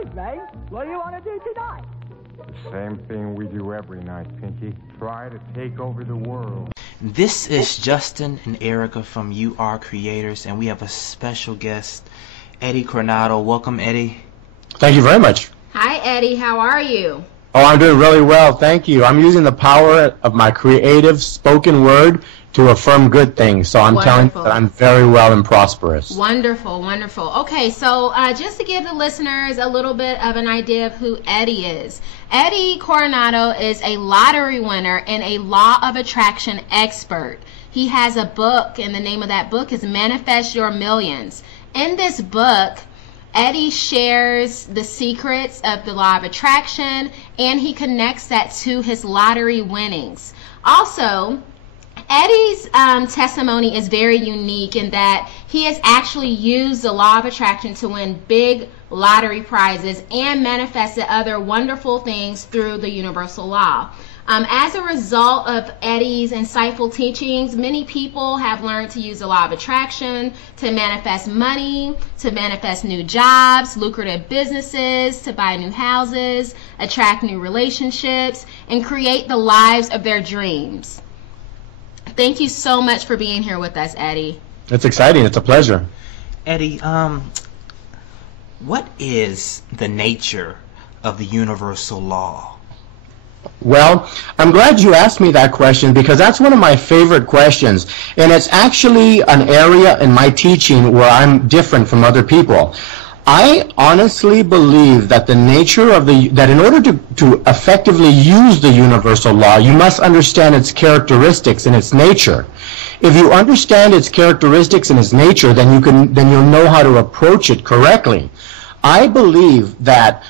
evening. What do you want to do tonight? The same thing we do every night, Pinky. Try to take over the world. This is Justin and Erica from YouAreCreators, and we have a special guest, Eddie Coronado. Welcome, Eddie. Thank you very much. Hi, Eddie. How are you? Oh, I'm doing really well, thank you. I'm using the power of my creative spoken word to affirm good things. So I'm telling you that I'm very well and prosperous. Wonderful, wonderful. Okay, so just to give the listeners a little bit of an idea of who Eddie is. Eddie Coronado is a lottery winner and a law of attraction expert. He has a book, and the name of that book is Manifest Your Millions. In this book, Eddie shares the secrets of the law of attraction, and he connects that to his lottery winnings. Also, Eddie's testimony is very unique in that he has actually used the law of attraction to win big lottery prizes and manifested other wonderful things through the universal law. As a result of Eddie's insightful teachings, many people have learned to use the law of attraction to manifest money, to manifest new jobs, lucrative businesses, to buy new houses, attract new relationships, and create the lives of their dreams. Thank you so much for being here with us, Eddie. It's exciting. It's a pleasure. Eddie, what is the nature of the universal law? Well, I'm glad you asked me that question because that's one of my favorite questions. And it's actually an area in my teaching where I'm different from other people. I honestly believe that the nature of that in order to effectively use the universal law, you must understand its characteristics and its nature. If you understand its characteristics and its nature, then you'll know how to approach it correctly. I believe that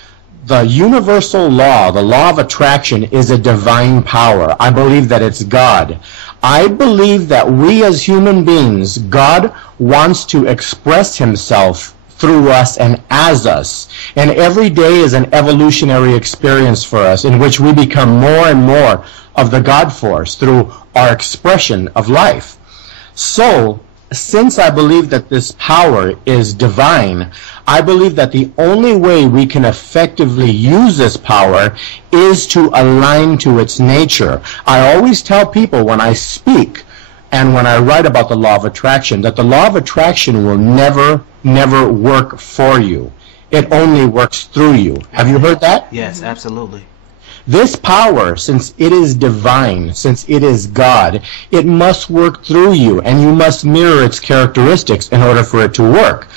the universal law, the law of attraction, is a divine power. I believe that it's God. I believe that we as human beings, God wants to express himself through us and as us. And every day is an evolutionary experience for us in which we become more and more of the God force through our expression of life. So, since I believe that this power is divine, I believe that the only way we can effectively use this power is to align to its nature. I always tell people when I speak and when I write about the law of attraction that the law of attraction will never work for you. It only works through you. Have you heard that? Yes, absolutely. This power, since it is divine, since it is God, it must work through you, and you must mirror its characteristics in order for it to work.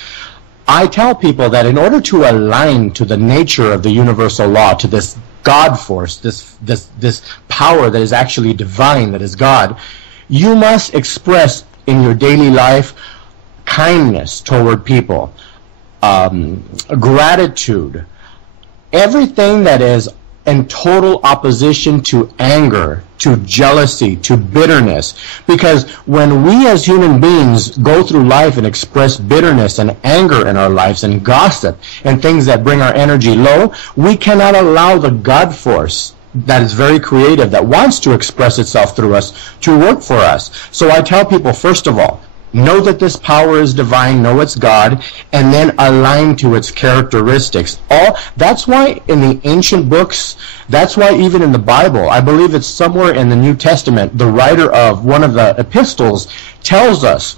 I tell people that in order to align to the nature of the universal law, to this God force, this power that is actually divine, that is God, you must express in your daily life kindness toward people, gratitude, everything that is in total opposition to anger, to jealousy, to bitterness. Because when we as human beings go through life and express bitterness and anger in our lives and gossip and things that bring our energy low, we cannot allow the God force that is very creative, that wants to express itself through us, to work for us. So I tell people, first of all, know that this power is divine, know it's God, and then align to its characteristics. That's why in the ancient books, that's why even in the Bible, I believe it's somewhere in the New Testament, the writer of one of the epistles tells us,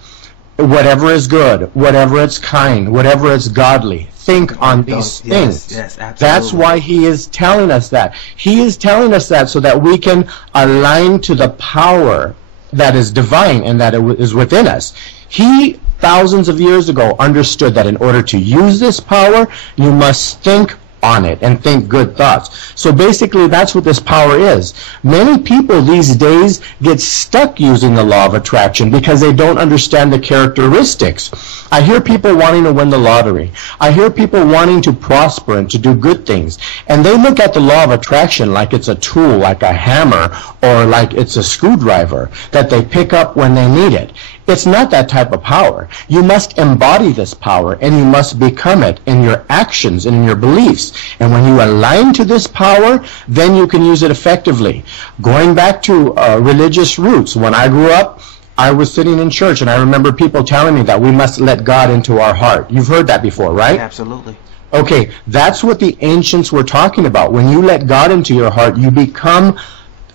whatever is good, whatever is kind, whatever is godly, think on these things. Yes, absolutely. That's why he is telling us that. He is telling us that so that we can align to the power that is divine and that is within us. He, thousands of years ago, understood that in order to use this power, you must think on it and think good thoughts. So basically, that's what this power is. Many people these days get stuck using the law of attraction because they don't understand the characteristics. I hear people wanting to win the lottery. I hear people wanting to prosper and to do good things. And they look at the law of attraction like it's a tool, like a hammer, or like it's a screwdriver that they pick up when they need it. It's not that type of power. You must embody this power, and you must become it in your actions and in your beliefs. And when you align to this power, then you can use it effectively. Going back to religious roots, when I grew up, I was sitting in church, and I remember people telling me that we must let God into our heart. You've heard that before, right? Absolutely. Okay, that's what the ancients were talking about. When you let God into your heart, you become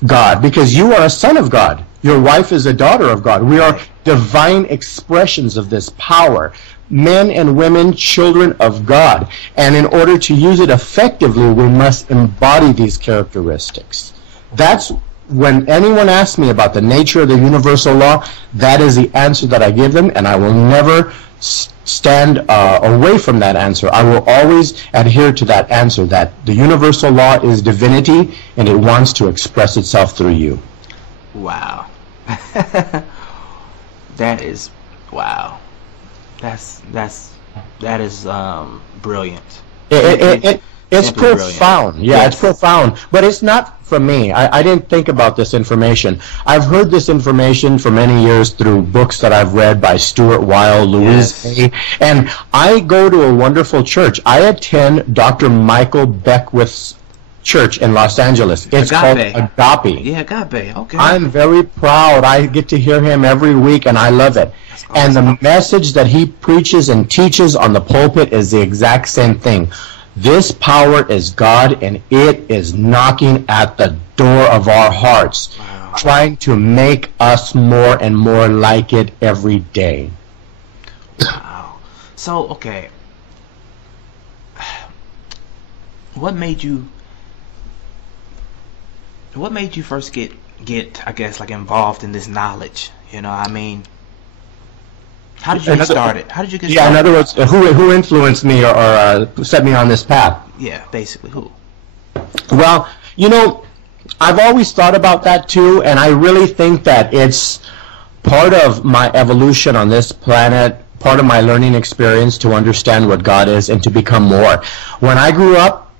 God, because you are a son of God. Your wife is a daughter of God. We are divine expressions of this power. Men and women, children of God. And in order to use it effectively, we must embody these characteristics. That's when anyone asks me about the nature of the universal law, that is the answer that I give them, and I will never stand away from that answer. I will always adhere to that answer, that the universal law is divinity, and it wants to express itself through you. Wow. That is, wow. That is brilliant. It's profound. Brilliant. Yeah, Yes. it's profound. But it's not from me. I didn't think about this information. I've heard this information for many years through books that I've read by Stuart Wilde, Louise Hay. And I go to a wonderful church. I attend Dr. Michael Beckwith's church in Los Angeles. It's called Agape. Yeah, Agape. Okay. I'm very proud. I get to hear him every week, and I love it. That's And awesome. the message that he preaches and teaches on the pulpit is the exact same thing. This power is God, and it is knocking at the door of our hearts, Wow. trying to make us more and more like it every day. Wow. So, okay. What made you first get I guess like involved in this knowledge? You know, I mean, how did you get started? How did you get Yeah, started? in other words, who influenced me or set me on this path? Yeah, basically, who? Well, you know, I've always thought about that too, and I really think that it's part of my evolution on this planet, part of my learning experience to understand what God is and to become more. When I grew up,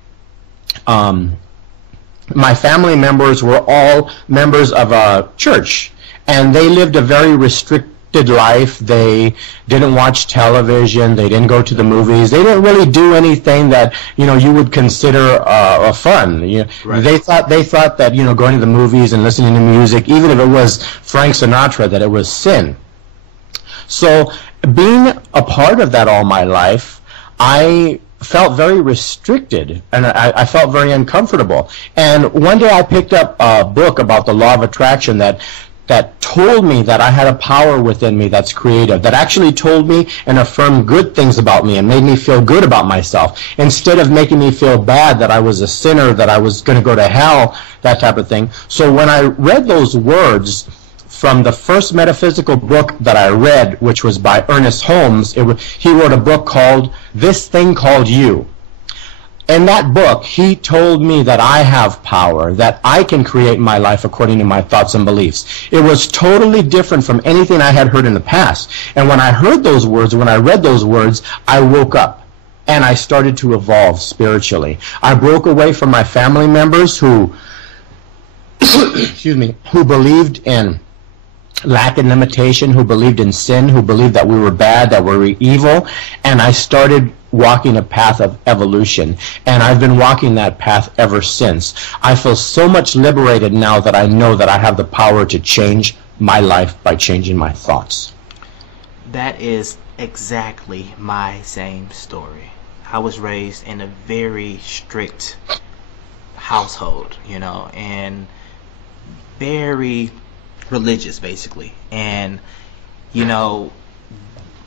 my family members were all members of a church, and they lived a very restricted life. They didn't watch television. They didn't go to the movies. They didn't really do anything that you would consider fun. Right. They thought that going to the movies and listening to music, even if it was Frank Sinatra, that it was sin. So being a part of that all my life, I felt very restricted, and I felt very uncomfortable. And one day I picked up a book about the law of attraction that told me that I had a power within me that's creative, that actually told me and affirmed good things about me and made me feel good about myself, instead of making me feel bad that I was a sinner, that I was going to go to hell, that type of thing. So when I read those words from the first metaphysical book that I read, which was by Ernest Holmes, he wrote a book called This Thing Called You. In that book, he told me that I have power, that I can create my life according to my thoughts and beliefs. It was totally different from anything I had heard in the past. And when I heard those words, when I read those words, I woke up and I started to evolve spiritually. I broke away from my family members who, who believed in lack and limitation, who believed in sin, who believed that we were bad, that we were evil, and I started walking a path of evolution, and I've been walking that path ever since. I feel so much liberated now that I know that I have the power to change my life by changing my thoughts. That is exactly my same story. I was raised in a very strict household, and very religious, basically. And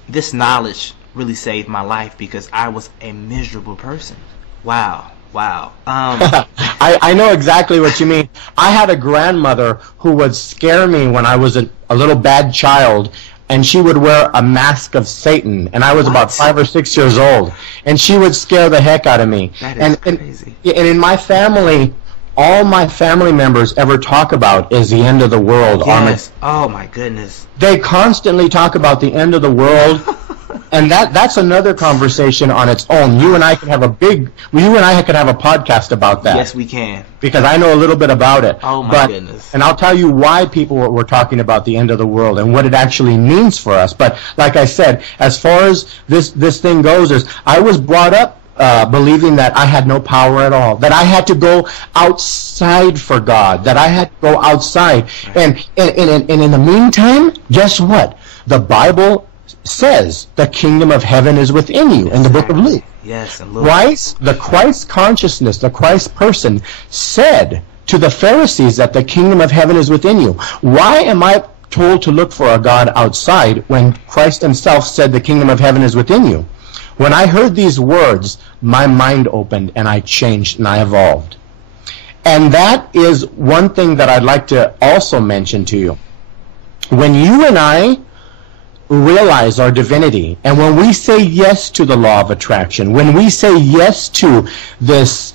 this knowledge really saved my life because I was a miserable person. Wow. I know exactly what you mean. I had a grandmother who would scare me when I was a little bad child, and she would wear a mask of Satan, and I was about 5 or 6 years old, and she would scare the heck out of me. That is crazy. And in my family, all my family members ever talk about is the end of the world. Yes. Oh my goodness. They constantly talk about the end of the world, and that's another conversation on its own. You and I can have a podcast about that. Yes, we can. Because I know a little bit about it. Oh my goodness. And I'll tell you why people were talking about the end of the world and what it actually means for us. But like I said, as far as this thing goes, I was brought up believing that I had no power at all, that I had to go outside for God, that I had to go outside. And in the meantime, guess what? The Bible says the kingdom of heaven is within you in the book of Luke. Yes, and Luke. The Christ consciousness, the Christ person said to the Pharisees that the kingdom of heaven is within you. Why am I told to look for a God outside when Christ himself said the kingdom of heaven is within you? When I heard these words, my mind opened and I changed and I evolved. And that is one thing that I'd like to also mention to you. When you and I realize our divinity, and when we say yes to the law of attraction, when we say yes to this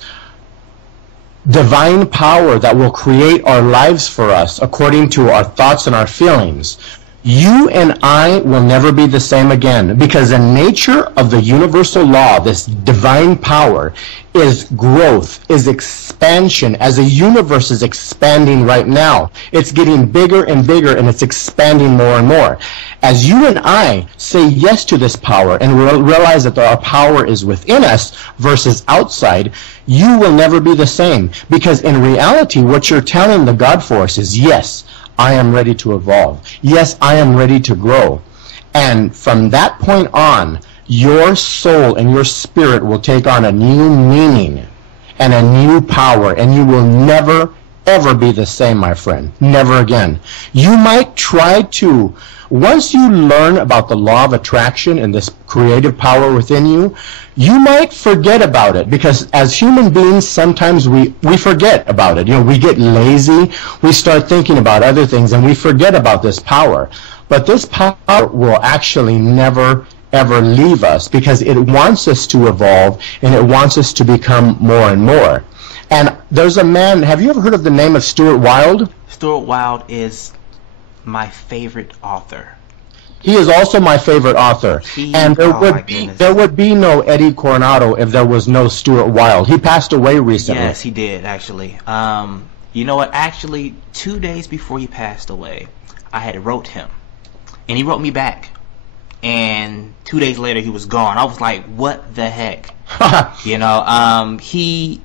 divine power that will create our lives for us according to our thoughts and our feelings, you and I will never be the same again, because the nature of the universal law, this divine power, is growth, is expansion. As the universe is expanding right now, it's getting bigger and bigger, and it's expanding more and more. As you and I say yes to this power and realize that our power is within us versus outside, you will never be the same, because in reality what you're telling the God force is, yes, I am ready to evolve. Yes, I am ready to grow. And from that point on, your soul and your spirit will take on a new meaning and a new power, and you will never, ever be the same, my friend. Never again. You might try to, once you learn about the law of attraction and this creative power within you, you might forget about it, because as human beings, sometimes we forget about it. You know, we get lazy, we start thinking about other things, and we forget about this power. But this power will actually never, ever leave us, because it wants us to evolve, and it wants us to become more and more. And there's a man, have you ever heard of the name of Stuart Wilde? Stuart Wilde is my favorite author. He is also my favorite author. And there would be no Eddie Coronado if there was no Stuart Wilde. He passed away recently. Yes, he did, actually. You know what? Actually, 2 days before he passed away, I had wrote him. And he wrote me back. And 2 days later, he was gone. I was like, what the heck? You know, he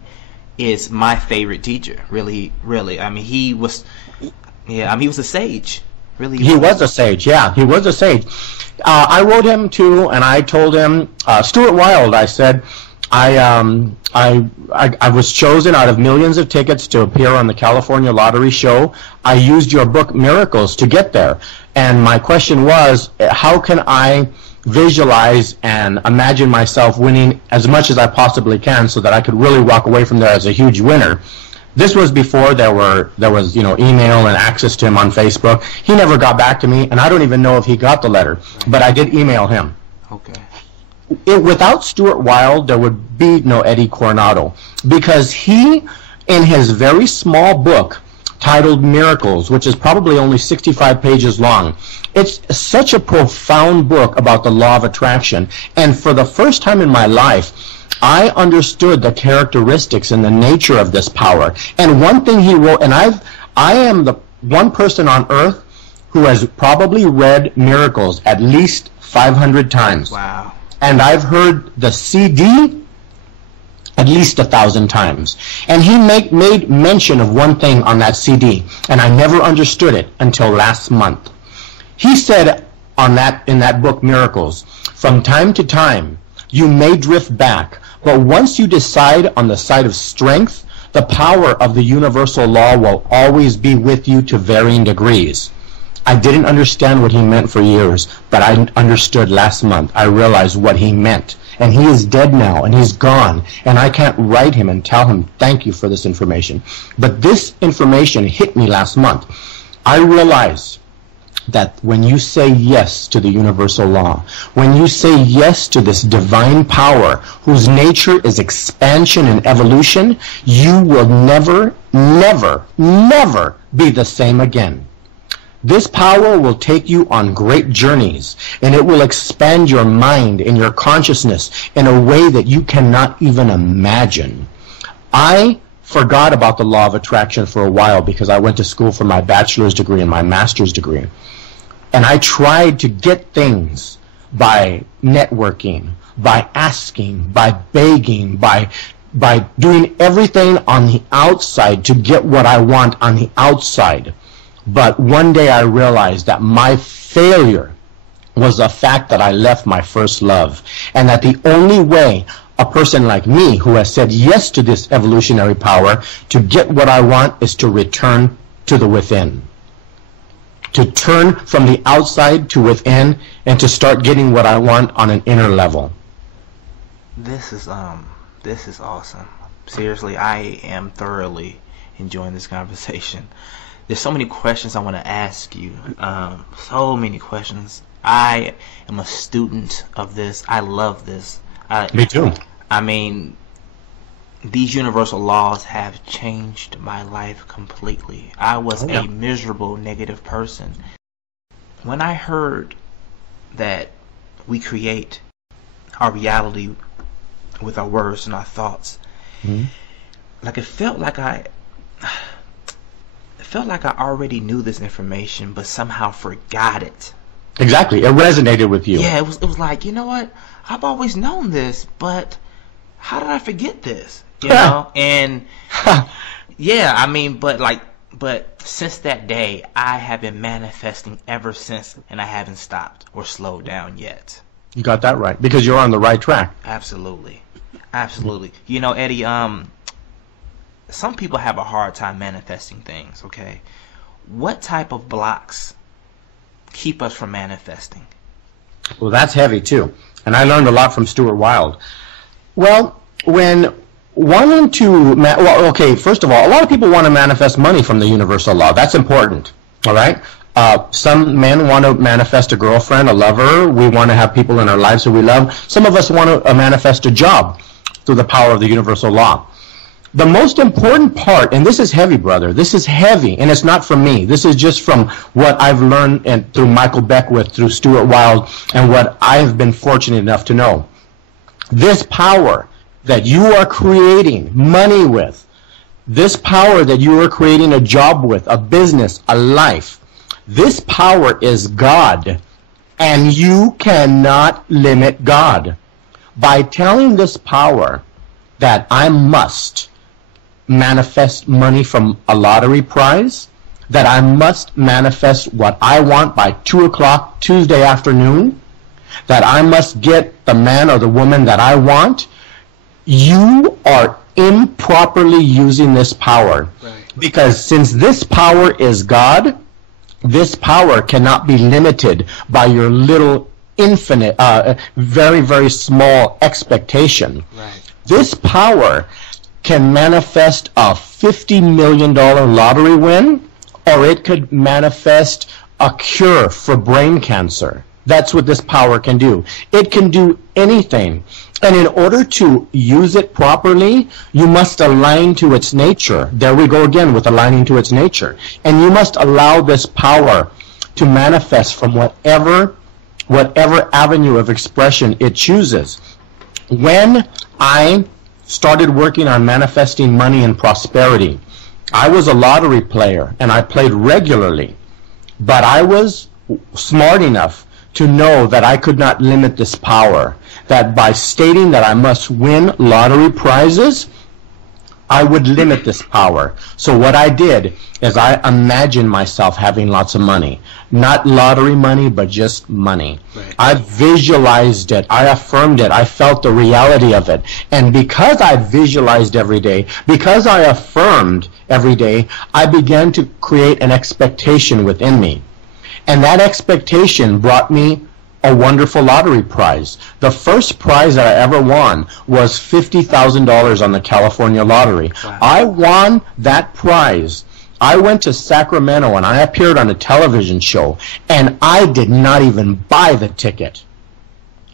is my favorite teacher. Really, really. I mean, he was a sage. Really, he was a sage. Yeah, he was a sage. I wrote him too, and I told him, Stuart Wilde, I said, I was chosen out of millions of tickets to appear on the California Lottery show. I used your book Miracles to get there, and my question was, how can I visualize and imagine myself winning as much as I possibly can so that I could really walk away from there as a huge winner? This was before there was email and access to him on Facebook. He never got back to me, and I don't even know if he got the letter, but I did email him. Okay. Without Stuart Wilde, there would be no Eddie Coronado, because he, in his very small book titled Miracles, which is probably only 65 pages long, it's such a profound book about the law of attraction, and for the first time in my life, I understood the characteristics and the nature of this power. And one thing he wrote, and I am the one person on earth who has probably read Miracles at least 500 times. Wow. And I've heard the CD at least 1,000 times. And he made mention of one thing on that CD, and I never understood it until last month. He said in that book, Miracles, from time to time, you may drift back, but once you decide on the side of strength, the power of the universal law will always be with you to varying degrees. I didn't understand what he meant for years, but I understood last month. I realized what he meant. And he is dead now, and he's gone, and I can't write him and tell him, thank you for this information. But this information hit me last month. I realized that when you say yes to the universal law, when you say yes to this divine power whose nature is expansion and evolution, you will never, never, never be the same again. This power will take you on great journeys, and it will expand your mind and your consciousness in a way that you cannot even imagine. I forgot about the law of attraction for a while because I went to school for my bachelor's degree and my master's degree. And I tried to get things by networking, by asking, by begging, by doing everything on the outside to get what I want on the outside. But one day I realized that my failure was the fact that I left my first love, and that the only way a person like me who has said yes to this evolutionary power to get what I want is to return to the within. To turn from the outside to within and to start getting what I want on an inner level. This is awesome. Seriously, I am thoroughly enjoying this conversation. There's so many questions I want to ask you. So many questions. I am a student of this. I love this. Me too. I mean, these universal laws have changed my life completely. I was a miserable, negative person. When I heard that we create our reality with our words and our thoughts, like it felt like I already knew this information, but somehow forgot it. Exactly. It resonated with you. Yeah, it was like, you know what? I've always known this, but how did I forget this? You know? And yeah, I mean, but since that day, I have been manifesting ever since, and I haven't stopped or slowed down yet. You got that right, because you're on the right track. Absolutely. Absolutely. You know, Eddie, some people have a hard time manifesting things, okay? What type of blocks keep us from manifesting? Well, that's heavy too. And I learned a lot from Stuart Wilde. Well, when wanting to, first of all, a lot of people want to manifest money from the universal law. That's important, all right? Some men want to manifest a girlfriend, a lover. We want to have people in our lives who we love. Some of us want to manifest a job through the power of the universal law. The most important part, and this is heavy, brother, this is heavy, and it's not from me. This is just from what I've learned and through Michael Beckwith, through Stuart Wilde, and what I've been fortunate enough to know. This power that you are creating money with, this power that you are creating a job with, a business, a life, this power is God, and you cannot limit God. By telling this power that I must manifest money from a lottery prize, that I must manifest what I want by 2 o'clock Tuesday afternoon, that I must get the man or the woman that I want, you are improperly using this power. Right. Because since this power is God, this power cannot be limited by your little infinite, very, very small expectation. Right. This power can manifest a $50 million lottery win, or it could manifest a cure for brain cancer. That's what this power can do. It can do anything. And in order to use it properly, you must align to its nature. There we go again with aligning to its nature. And you must allow this power to manifest from whatever avenue of expression it chooses. When I started working on manifesting money and prosperity, I was a lottery player, and I played regularly. But I was smart enough to know that I could not limit this power, that by stating that I must win lottery prizes, I would limit this power. So what I did is I imagined myself having lots of money. Not lottery money, but just money. Right. I visualized it. I affirmed it. I felt the reality of it. And because I visualized every day, because I affirmed every day, I began to create an expectation within me. And that expectation brought me a wonderful lottery prize. The first prize that I ever won was $50,000 on the California lottery. Wow. I won that prize. I went to Sacramento and I appeared on a television show, and I did not even buy the ticket.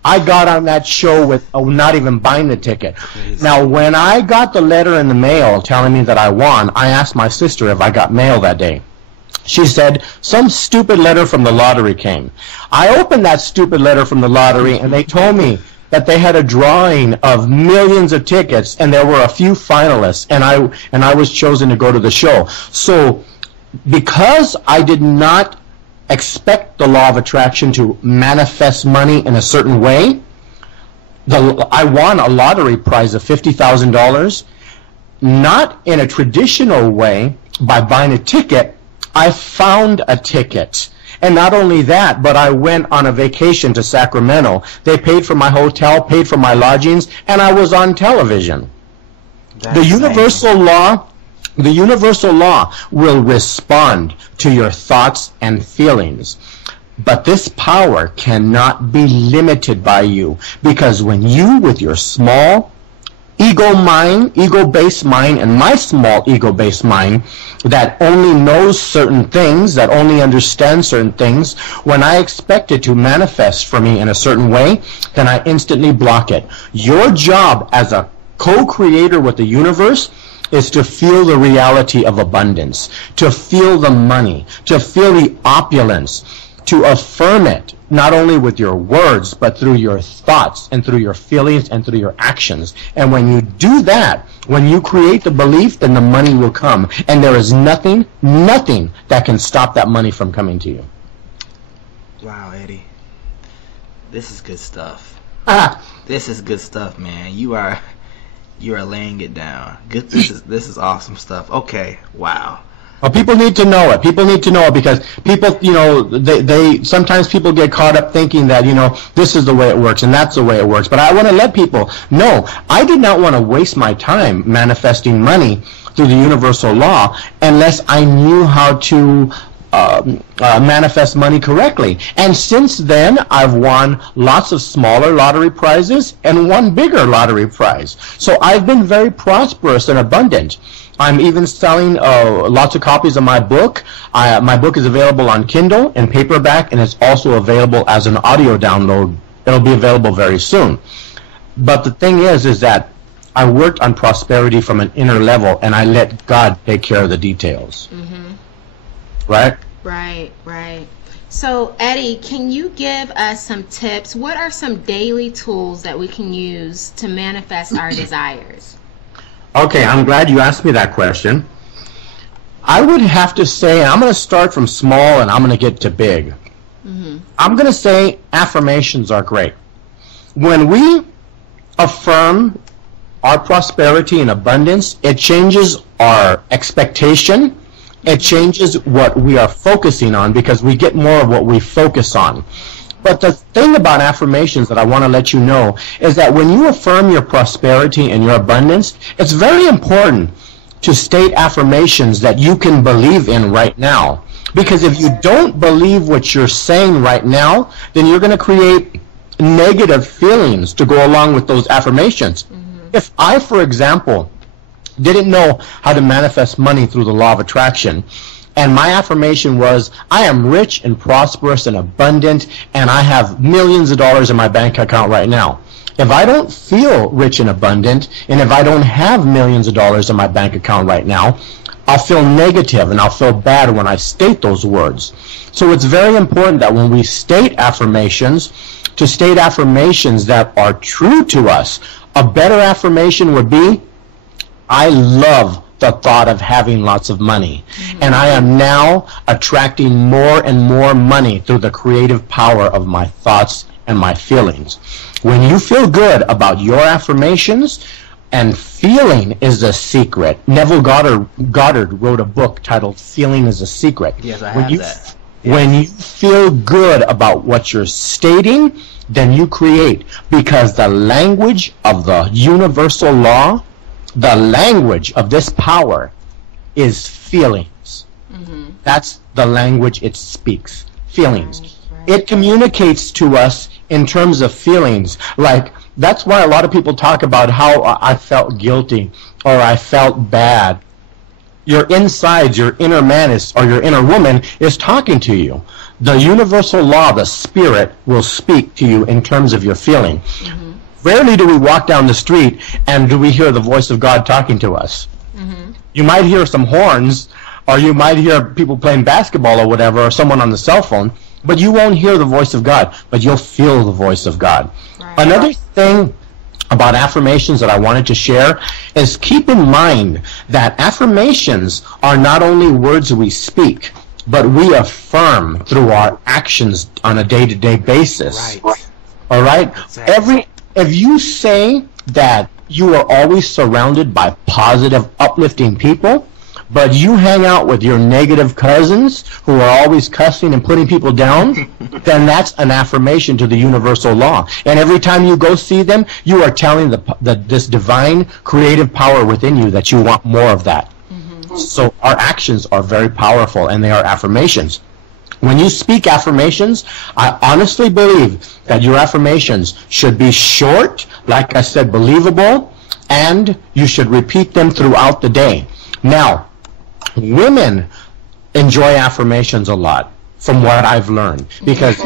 I got on that show with not even buying the ticket. Crazy. Now, when I got the letter in the mail telling me that I won, I asked my sister if I got mail that day. She said, some stupid letter from the lottery came. I opened that stupid letter from the lottery, and they told me that they had a drawing of millions of tickets, and there were a few finalists, and I was chosen to go to the show. So because I did not expect the law of attraction to manifest money in a certain way, I won a lottery prize of $50,000, not in a traditional way by buying a ticket. I found a ticket, And not only that, but I went on a vacation to Sacramento. They paid for my hotel, paid for my lodgings, and I was on television. The universal law will respond to your thoughts and feelings. But this power cannot be limited by you, because when you, with your small ego-based mind, and my small ego-based mind that only knows certain things, that only understands certain things, when I expect it to manifest for me in a certain way, then I instantly block it. Your job as a co-creator with the universe is to feel the reality of abundance, to feel the money, to feel the opulence, to affirm it, not only with your words, but through your thoughts and through your feelings and through your actions. And when you do that, when you create the belief, then the money will come. And there is nothing that can stop that money from coming to you. Wow, Eddie. This is good stuff. Ah. This is good stuff, man. You are laying it down. Good. This is awesome stuff. Okay. Wow. Well, people need to know it. People need to know it because people, they sometimes people get caught up thinking that, this is the way it works and that's the way it works. But I want to let people know, I did not want to waste my time manifesting money through the universal law unless I knew how to manifest money correctly. And since then, I've won lots of smaller lottery prizes and one bigger lottery prize. So I've been very prosperous and abundant. I'm even selling lots of copies of my book. My book is available on Kindle and paperback, and it's also available as an audio download. It'll be available very soon. But the thing is that I worked on prosperity from an inner level, and I let God take care of the details. Mm-hmm. Right? Right. So, Eddie, can you give us some tips? What are some daily tools that we can use to manifest our desires? Okay, I'm glad you asked me that question. I would have to say, I'm going to start from small and I'm going to get to big. Mm-hmm. I'm going to say affirmations are great. When we affirm our prosperity and abundance, it changes our expectation. It changes what we are focusing on because we get more of what we focus on. But the thing about affirmations that I want to let you know is that when you affirm your prosperity and your abundance, it's very important to state affirmations that you can believe in right now. Because if you don't believe what you're saying right now, then you're going to create negative feelings to go along with those affirmations. Mm-hmm. If I, for example, didn't know how to manifest money through the law of attraction, and my affirmation was, I am rich and prosperous and abundant, and I have millions of dollars in my bank account right now. If I don't feel rich and abundant, and if I don't have millions of dollars in my bank account right now, I'll feel negative and I'll feel bad when I state those words. So it's very important that when we state affirmations, to state affirmations that are true to us. A better affirmation would be, I love the thought of having lots of money. Mm-hmm. And I am now attracting more and more money through the creative power of my thoughts and my feelings. When you feel good about your affirmations, and feeling is the secret. Neville Goddard wrote a book titled Feeling is a Secret. Yes, I have that. Yes. When you feel good about what you're stating, then you create. Because the language of the universal law, the language of this power is feelings. Mm-hmm. That's the language it speaks. Feelings. Right. It communicates to us in terms of feelings. Like, that's why a lot of people talk about how I felt guilty or I felt bad. Your insides, your inner man is, or your inner woman is talking to you. The universal law, the spirit, will speak to you in terms of your feeling. Mm-hmm. Rarely do we walk down the street and do we hear the voice of God talking to us. Mm-hmm. You might hear some horns, or you might hear people playing basketball or whatever, or someone on the cell phone, but you won't hear the voice of God, but you'll feel the voice of God. Right. Another thing about affirmations that I wanted to share is keep in mind that affirmations are not only words we speak, but we affirm through our actions on a day-to-day basis. Right. All right? Exactly. If you say that you are always surrounded by positive, uplifting people, but you hang out with your negative cousins who are always cussing and putting people down, then that's an affirmation to the universal law. And every time you go see them, you are telling this divine creative power within you that you want more of that. So our actions are very powerful, and they are affirmations. When you speak affirmations, I honestly believe that your affirmations should be short, like I said, believable, and you should repeat them throughout the day. Now, women enjoy affirmations a lot, from what I've learned, because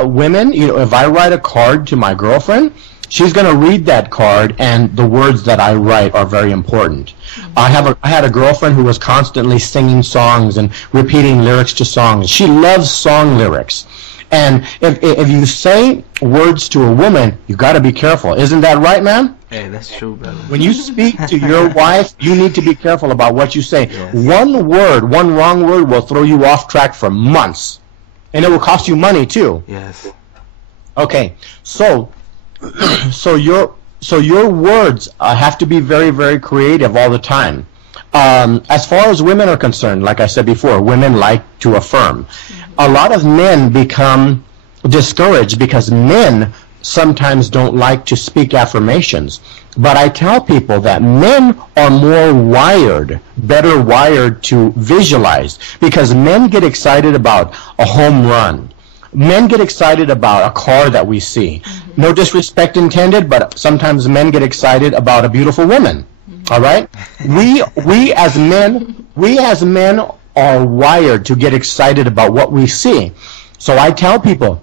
women, if I write a card to my girlfriend, she's going to read that card, and the words that I write are very important. I had a girlfriend who was constantly singing songs and repeating lyrics to songs. She loves song lyrics. And if you say words to a woman, you got to be careful. Isn't that right, man? Hey, that's true, brother. When you speak to your wife, you need to be careful about what you say. Yes. One wrong word will throw you off track for months. And it will cost you money, too. Yes. Okay, so your words have to be very, very creative all the time. As far as women are concerned, like I said before, women like to affirm. A lot of men become discouraged because men sometimes don't like to speak affirmations. But I tell people that men are better wired to visualize, because men get excited about a home run. Men get excited about a car that we see. No disrespect intended, but sometimes men get excited about a beautiful woman. All right? We as men are wired to get excited about what we see. So I tell people,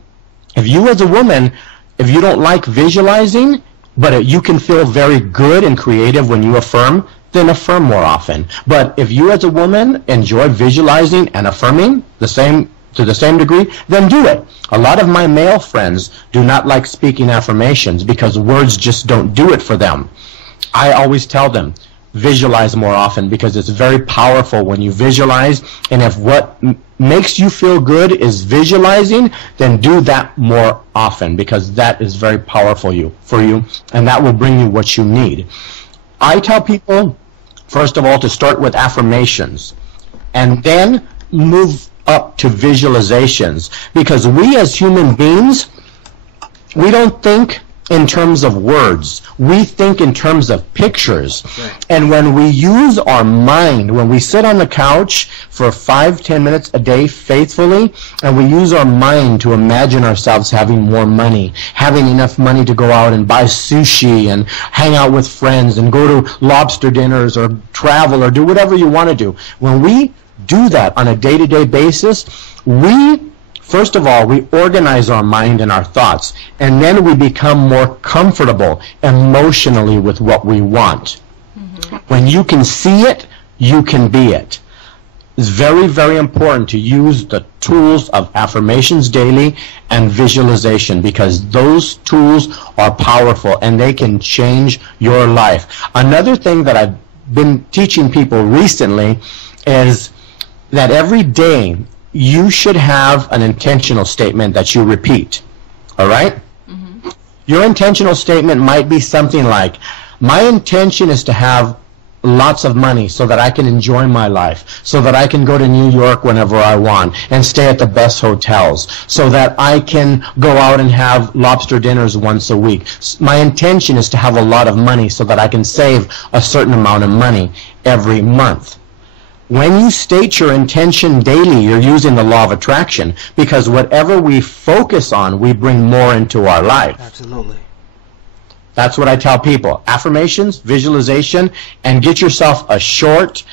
if you as a woman, if you don't like visualizing, but you can feel very good and creative when you affirm, then affirm more often. But if you as a woman enjoy visualizing and affirming to the same degree, then do it. A lot of my male friends do not like speaking affirmations because words just don't do it for them. I always tell them, visualize more often, because it's very powerful when you visualize, and if what makes you feel good is visualizing, then do that more often, because that is very powerful for you, and that will bring you what you need. I tell people, first of all, to start with affirmations, and then move up to visualizations, because we as human beings, we don't think in terms of words. We think in terms of pictures. Right. And when we use our mind, when we sit on the couch for 5-10 minutes a day faithfully, and we use our mind to imagine ourselves having more money, having enough money to go out and buy sushi and hang out with friends and go to lobster dinners or travel or do whatever you want to do. When we do that on a day-to-day basis, first of all, we organize our mind and our thoughts, and then we become more comfortable emotionally with what we want. When you can see it, you can be it. It's very, very important to use the tools of affirmations daily and visualization, because those tools are powerful and they can change your life. Another thing that I've been teaching people recently is that every day you should have an intentional statement that you repeat. All right? Mm-hmm. Your intentional statement might be something like, my intention is to have lots of money so that I can enjoy my life, so that I can go to New York whenever I want and stay at the best hotels, so that I can go out and have lobster dinners once a week. My intention is to have a lot of money so that I can save a certain amount of money every month. When you state your intention daily, you're using the law of attraction, because whatever we focus on, we bring more into our life. Absolutely. That's what I tell people. Affirmations, visualization, and get yourself a short,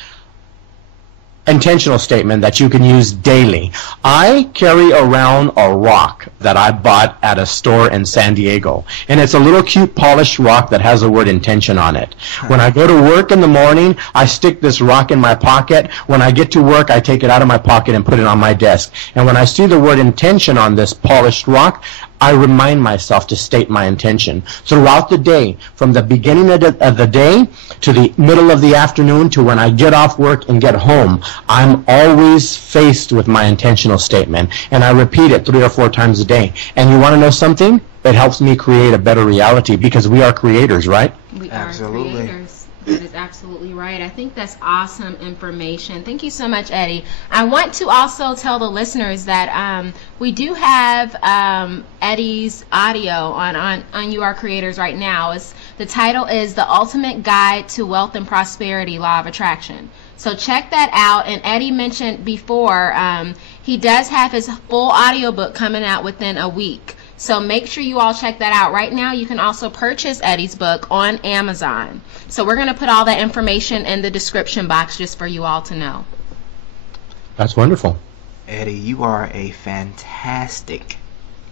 intentional statement that you can use daily. I carry around a rock that I bought at a store in San Diego, and it's a little cute polished rock that has the word intention on it. When I go to work in the morning, I stick this rock in my pocket. When I get to work, I take it out of my pocket and put it on my desk. And when I see the word intention on this polished rock, I remind myself to state my intention. Throughout the day, from the beginning of the day to the middle of the afternoon to when I get off work and get home, I'm always faced with my intentional statement, and I repeat it 3 or 4 times a day. And you want to know something? it helps me create a better reality, because we are creators, right? We Absolutely. are creators. That is absolutely right. I think that's awesome information. Thank you so much, Eddie. I want to also tell the listeners that we do have Eddie's audio on YouAreCreators right now. The title is The Ultimate Guide to Wealth and Prosperity, Law of Attraction. So check that out. And Eddie mentioned before, he does have his full audiobook coming out within a week. So make sure you all check that out. Right now, you can also purchase Eddie's book on Amazon. So we're going to put all that information in the description box just for you all to know. That's wonderful. Eddie, you are a fantastic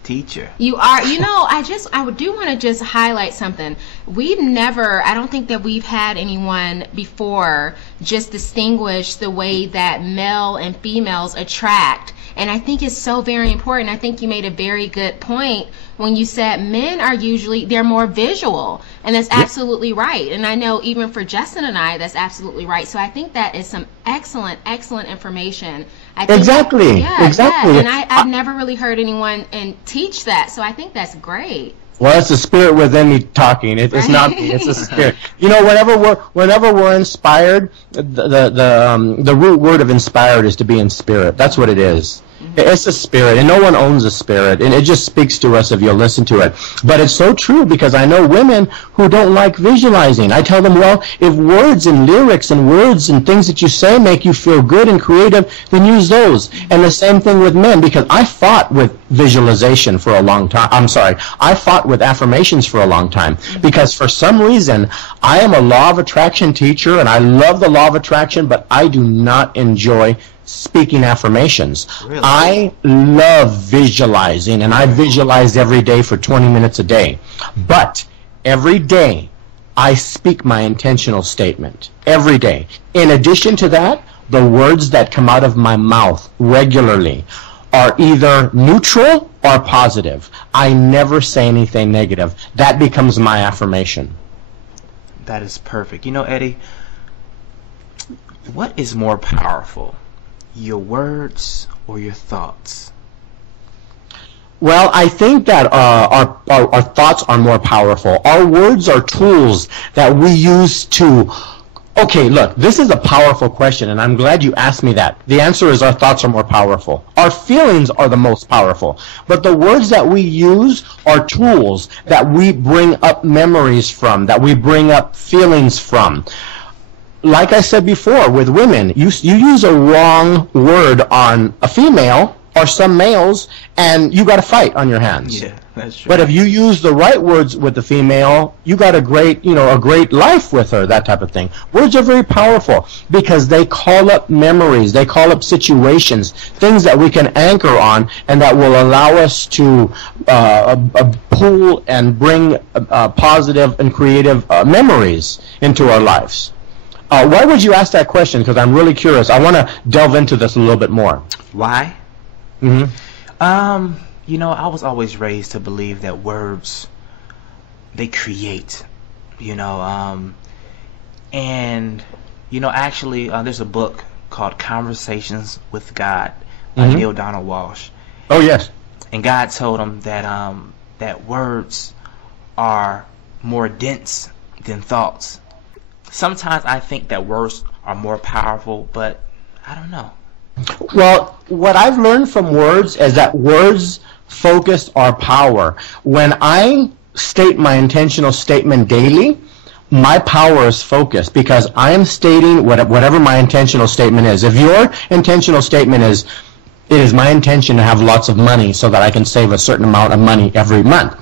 teacher. You are. You know, I do want to just highlight something. I don't think that we've had anyone before just distinguish the way that male and females attract. And I think it's so very important. I think you made a very good point when you said men are they're more visual. And that's absolutely right. And I know even for Justin and I, that's absolutely right. So I think that is some excellent, excellent information. Exactly. Yeah. And I've never really heard anyone teach that. So I think that's great. Well, it's the spirit within me talking. It's not me. It's the spirit. You know, whenever we're inspired, the root word of inspired is to be in spirit. That's what it is. It's a spirit, and no one owns a spirit, and it just speaks to us if you'll listen to it. But it's so true, because I know women who don't like visualizing. I tell them, well, if words and lyrics and words and things that you say make you feel good and creative, then use those. And the same thing with men, because I fought with visualization for a long time. I fought with affirmations for a long time, because for some reason, I am a law of attraction teacher, and I love the law of attraction, but I do not enjoy speaking affirmations. Really? I love visualizing, and I visualize every day for 20 minutes a day. But every day, I speak my intentional statement. Every day. In addition to that, the words that come out of my mouth regularly are either neutral or positive. I never say anything negative. That becomes my affirmation. That is perfect. You know, Eddie, what is more powerful? Your words or your thoughts? Well, I think that our thoughts are more powerful. Our words are tools that we use to... Okay, look, this is a powerful question, and I'm glad you asked me that. The answer is our thoughts are more powerful. Our feelings are the most powerful. But the words that we use are tools that we bring up memories from, that we bring up feelings from. Like I said before, with women, you use a wrong word on a female or some males, and you got a fight on your hands. Yeah, that's true. But if you use the right words with the female, you got a great life with her, that type of thing. Words are very powerful because they call up memories, they call up situations, things that we can anchor on, and that will allow us to pull and bring positive and creative memories into our lives. Why would you ask that question? Because I'm really curious. I want to delve into this a little bit more. Why? Mm-hmm. You know, I was always raised to believe that words, they create, and, actually, there's a book called Conversations with God by Neil Donald Walsh. Oh, yes. And God told him that words are more dense than thoughts. Sometimes I think that words are more powerful, but I don't know. Well, what I've learned from words is that words focus our power. When I state my intentional statement daily, my power is focused because I am stating whatever my intentional statement is. If your intentional statement is, it is my intention to have lots of money so that I can save a certain amount of money every month,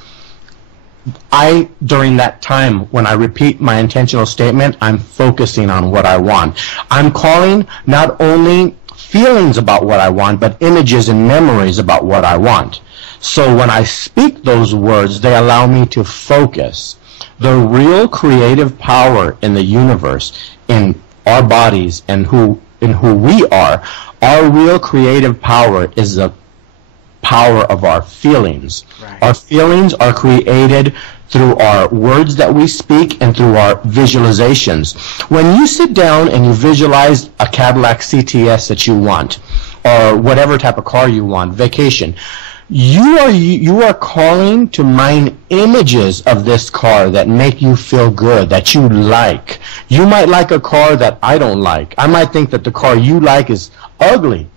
during that time, when I repeat my intentional statement, I'm focusing on what I want. I'm calling not only feelings about what I want, but images and memories about what I want. So when I speak those words, they allow me to focus. The real creative power in the universe, in our bodies, and who we are, our real creative power is the power of our feelings. Right. Our feelings are created through our words that we speak and through our visualizations. When you sit down and you visualize a Cadillac CTS that you want, or whatever type of car you want, vacation, You are calling to mind images of this car that make you feel good, that you like. You might like a car that I don't like. I might think that the car you like is ugly.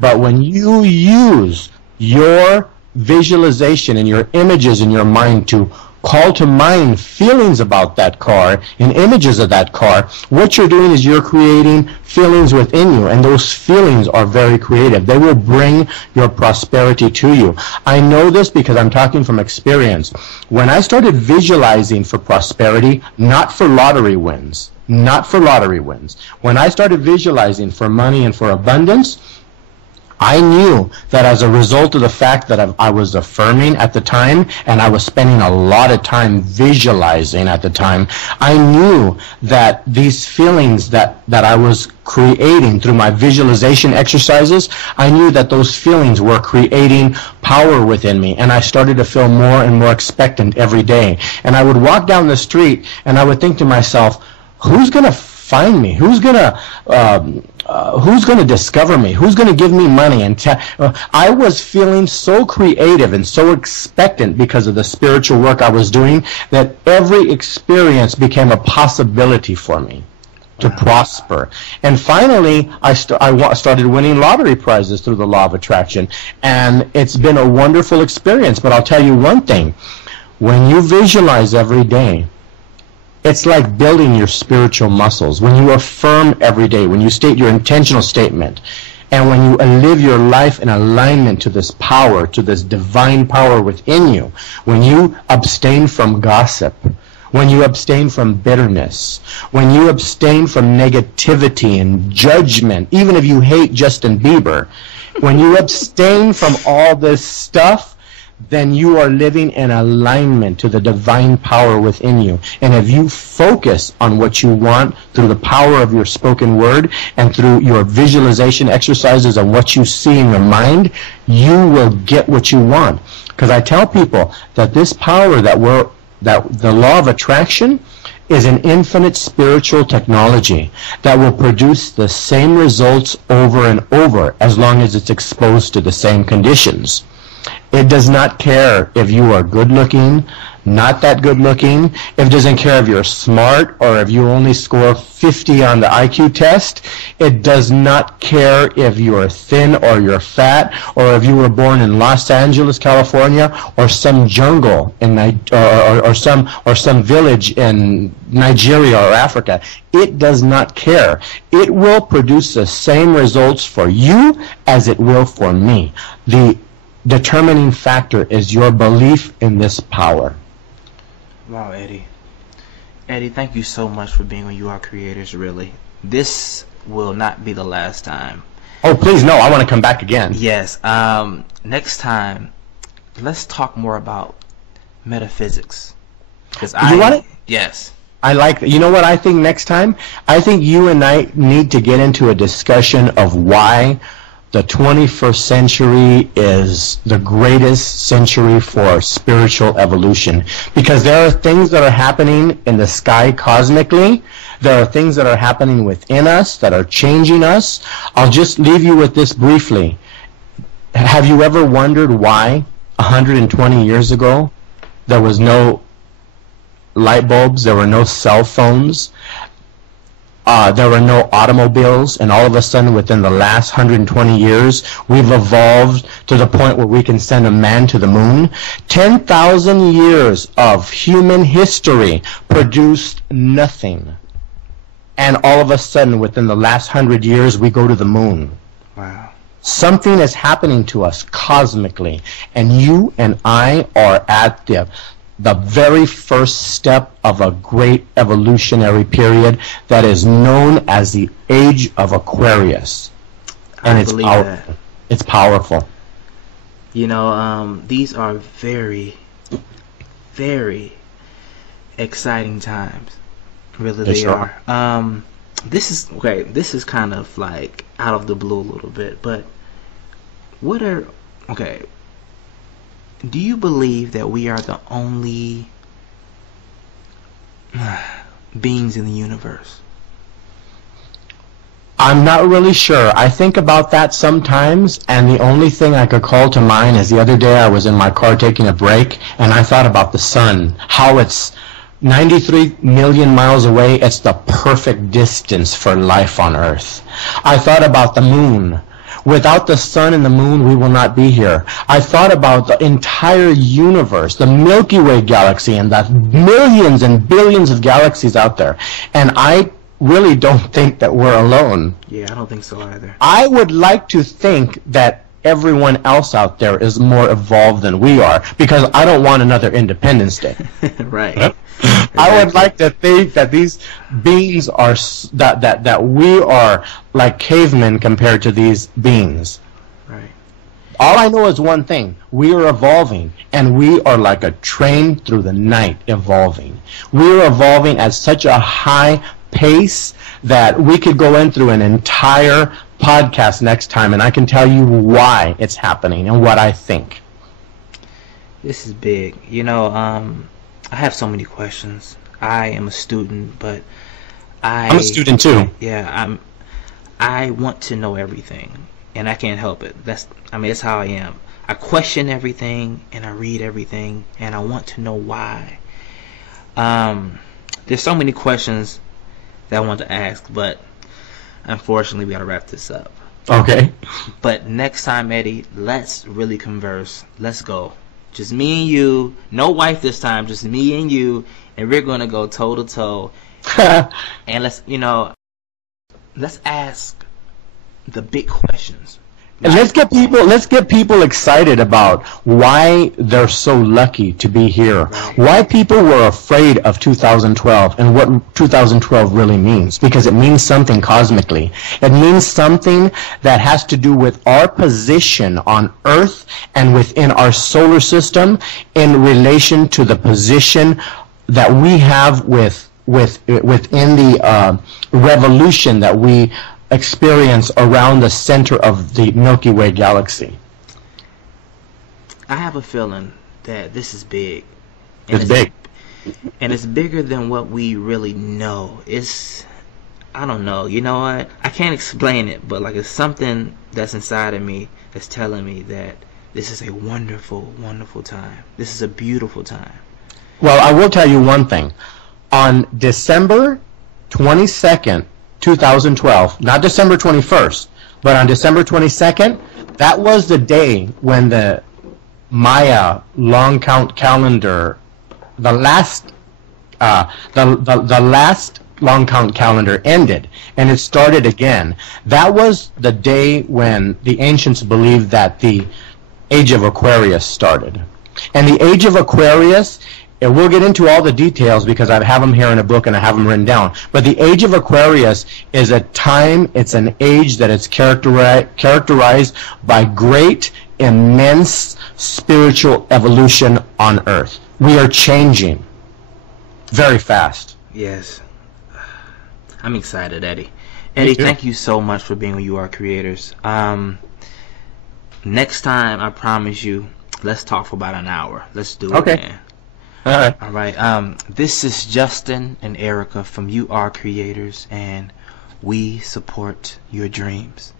But when you use your visualization and your images in your mind to call to mind feelings about that car and images of that car, what you're doing is you're creating feelings within you, and those feelings are very creative. They will bring your prosperity to you. I know this because I'm talking from experience. When I started visualizing for prosperity, not for lottery wins, when I started visualizing for money and for abundance, I knew that as a result of the fact that I was affirming at the time, and I was spending a lot of time visualizing at the time, I knew that these feelings that I was creating through my visualization exercises, I knew that those feelings were creating power within me, and I started to feel more and more expectant every day. And I would walk down the street, and I would think to myself, who's going to find me? Who's going to discover me? Who's going to give me money? And I was feeling so creative and so expectant because of the spiritual work I was doing that every experience became a possibility for me to prosper. And finally, I started winning lottery prizes through the law of attraction. And it's been a wonderful experience. But I'll tell you one thing. When you visualize every day, it's like building your spiritual muscles. When you affirm every day, when you state your intentional statement, and when you live your life in alignment to this power, to this divine power within you, when you abstain from gossip, when you abstain from bitterness, when you abstain from negativity and judgment, even if you hate Justin Bieber, when you abstain from all this stuff, then you are living in alignment to the divine power within you. And if you focus on what you want through the power of your spoken word and through your visualization exercises and what you see in your mind, you will get what you want. Because I tell people that this power that the law of attraction is an infinite spiritual technology that will produce the same results over and over as long as it's exposed to the same conditions. It does not care if you are good looking, not that good looking. It doesn't care if you're smart or if you only score 50 on the IQ test. It does not care if you're thin or you're fat, or if you were born in Los Angeles, California, or some jungle in or some village in Nigeria or Africa. It does not care. It will produce the same results for you as it will for me. The determining factor is your belief in this power. Wow, Eddie. Eddie, thank you so much for being on YouAreCreators, really. This will not be the last time. Oh, please, no. I want to come back again. Yes. Next time, let's talk more about metaphysics. You want it? Yes. I like that. You know what I think next time? I think you and I need to get into a discussion of why the 21st century is the greatest century for spiritual evolution. Because there are things that are happening in the sky cosmically. There are things that are happening within us that are changing us. I'll just leave you with this briefly. Have you ever wondered why 120 years ago there was no light bulbs, there were no cell phones, there were no automobiles, and all of a sudden within the last 120 years we've evolved to the point where we can send a man to the moon? 10,000 years of human history produced nothing, and all of a sudden within the last 100 years we go to the moon. Wow. Something is happening to us cosmically, and you and I are at the very first step of a great evolutionary period that is known as the Age of Aquarius. And it's powerful. It's powerful. You know, these are very, very exciting times. Really, they are. This is kind of like out of the blue a little bit, but do you believe that we are the only beings in the universe? I'm not really sure. I think about that sometimes, and the only thing I could call to mind is the other day I was in my car taking a break, and I thought about the sun, how it's 93 million miles away. It's the perfect distance for life on Earth. I thought about the moon. Without the sun and the moon, we will not be here. I thought about the entire universe, the Milky Way galaxy, and the millions and billions of galaxies out there. And I really don't think that we're alone. Yeah, I don't think so either. I would like to think that everyone else out there is more evolved than we are, because I don't want another Independence Day. Right. I would like to think that these beings are that we are like cavemen compared to these beings. Right. All I know is one thing: we are evolving, and we are like a train through the night evolving. We are evolving at such a high pace that we could go in through an entire podcast next time, and I can tell you why it's happening and what I think. This is big. I have so many questions. I am a student, but I'm a student too. Yeah, I want to know everything, and I can't help it. That's how I am. I question everything, and I read everything, and I want to know why. There's so many questions that I want to ask, but unfortunately, we gotta wrap this up. Okay. But next time, Eddie, let's really converse. Let's go. Just me and you. No wife this time. Just me and you. And we're going to go toe to toe. And let's ask the big questions. And let's get people excited about why they're so lucky to be here. Right. Why people were afraid of 2012 and what 2012 really means, because it means something cosmically. It means something that has to do with our position on Earth and within our solar system in relation to the position that we have within the revolution that we experience around the center of the Milky Way galaxy. I have a feeling that this is big. It's big. And it's bigger than what we really know. I don't know. You know what? I can't explain it, but it's something that's inside of me that's telling me that this is a wonderful, wonderful time. This is a beautiful time. Well, I will tell you one thing. On December 22nd, 2012, not December 21st, but on December 22nd, that was the day when the Maya long count calendar, the last long count calendar ended, and it started again. That was the day when the ancients believed that the Age of Aquarius started. And the Age of Aquarius, and we'll get into all the details because I have them here in a book and I have them written down. But the Age of Aquarius is a time, it's an age that is characterized by great, immense spiritual evolution on Earth. We are changing very fast. Yes. I'm excited, Eddie. Eddie, thank you so much for being with YouAreCreators. Next time, I promise you, let's talk for about an hour. Let's do it, man. All right. This is Justin and Erica from YouAreCreators, and we support your dreams.